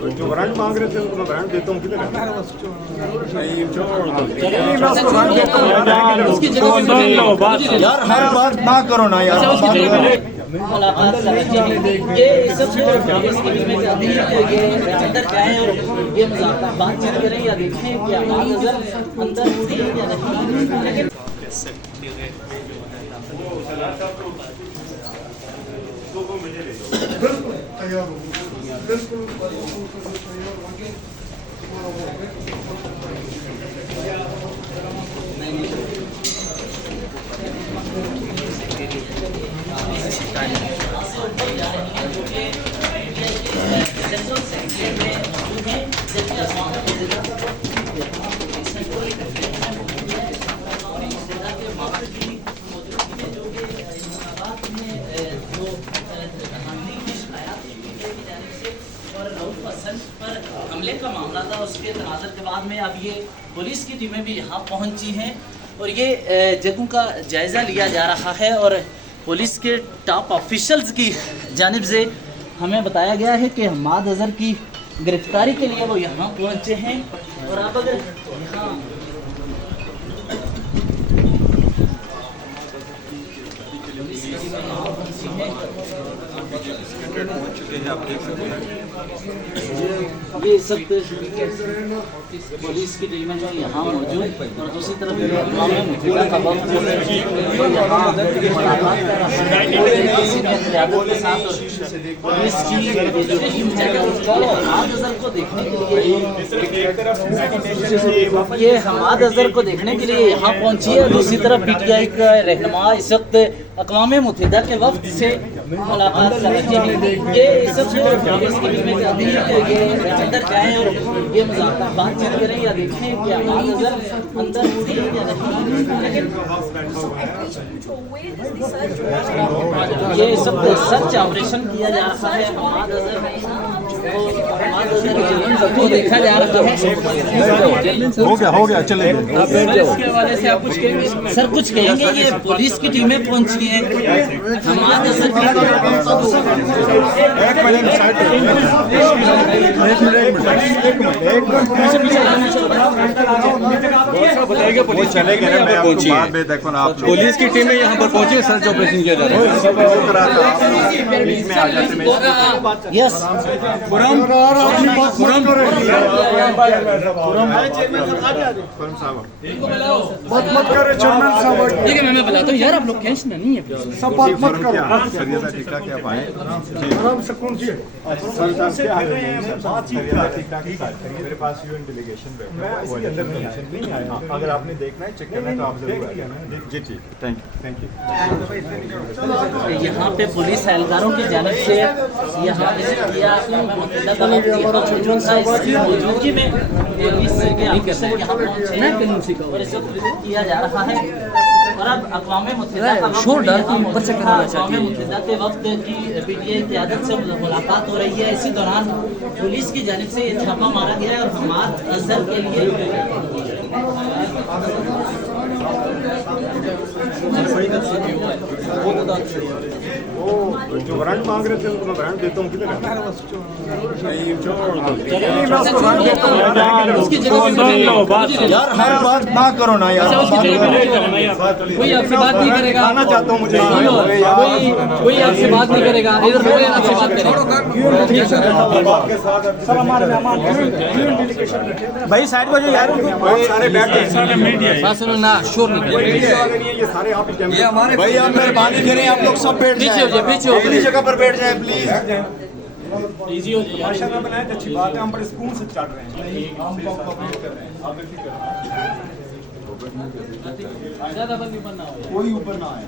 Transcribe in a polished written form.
जो वारंट मांग रहे थे उनको मैं वारंट देता हूँ, किधर है? यार हर बात ना करो ना यार। ये सब ये अंदर जाए और ये बातचीत करें या देखें कि हमारी नजर अंदर थी या नहीं, लेकिन हमले का मामला था, उसके तनाज़ुर के बाद में अब ये पुलिस की टीमें भी यहाँ पहुँची हैं और ये जगहों का जायज़ा लिया जा रहा है। और पुलिस के टॉप ऑफिशल्स की जानिब से हमें बताया गया है कि हम्माद अज़हर की गिरफ्तारी के लिए वो यहाँ पहुँचे हैं। और आप अगर यहाँ ये सब पुलिस की टीमें जो यहाँ मौजूद और दूसरी तरफ पुलिस की को देखने के लिए ये हम्माद अज़हर को देखने के लिए यहाँ पहुँची है। दूसरी तरफ PTI का रहनुमा इस वक्त अक़वाम मुत्तहिदा के वफ़द से मुलाकात कर रहे हैं। ये सब पुलिस की टीमें चाहती हैं कि ये अंदर जाएं और ये बातचीत करें या देखें कि हम्माद अज़हर अंदर थी या नहीं, लेकिन ये सब सर्च ऑपरेशन किया जा रहा है। हम्माद अज़हर को देखा जा रहा है। हो गया चलेंगे। इसके हवाले से आप कुछ कहेंगे सर? कुछ कहेंगे? ये पुलिस की टीमें पहुंची हैं हम्माद अज़हर बताइएगा पुलिस चले गए ना, पहुंची है। पुलिस की टीमें यहाँ पर पहुंची, सर्च ऑपरेशन किया जा रहा है। यस ठीक है, मैं बताता हूँ यार, आप लोग टेंशन नहीं है, सब बात मत करो। ठीक-ठाक क्या पाए? आराम से कौन सी मेरे पास यूएन डेलीगेशन बैठा है, वो अंदर नहीं आया। अगर आपने देखना है, चेक करना है तो आप जरूर आइए। जी ठीक, थैंक यू। यहाँ पे पुलिस एहलकारों की जानिब से यहाँ मौजूदगी में पुलिस के ऑफिसर यहाँ पहुँचे हैं और इस वक्त विजिट किया जा रहा है। और अब अक़वाम मुत्तहिदा के वफ़द की PTI क़यादत से मुलाकात हो रही है। इसी दौरान पुलिस की जानिब से ये छापा मारा गया है और हम्माद अज़हर के लिए जो वारंट मांग रहे थे उनको मैं वारंट देता हूँ, किधर है? यार हर बात ना करो ना यार। कोई आपसे बात नहीं करेगा, आना चाहता हूँ मुझे। कोई आपसे बात नहीं करेगा, इधर लोग आपसे बात करेगा। भाई साइड में जो यार सारे बैठे बात सुनो ना, शोर नहीं करेगा। ये सारे आप ये हमारे भाई, आप मेहरबानी करें, आप लोग सब बैठ पीछे हो जाए, पीछे हो अपनी जगह पर बैठ जाए प्लीज। इजी हो जाए। माशाल्लाह बनाए तो अच्छी बात है, हम बड़े सुकून से चल रहे हैं, हम कोऑपरेट कर रहे हैं। आप बेफिक्र ज़्यादा बंद ऊपर ना हो, कोई ऊपर ना आए।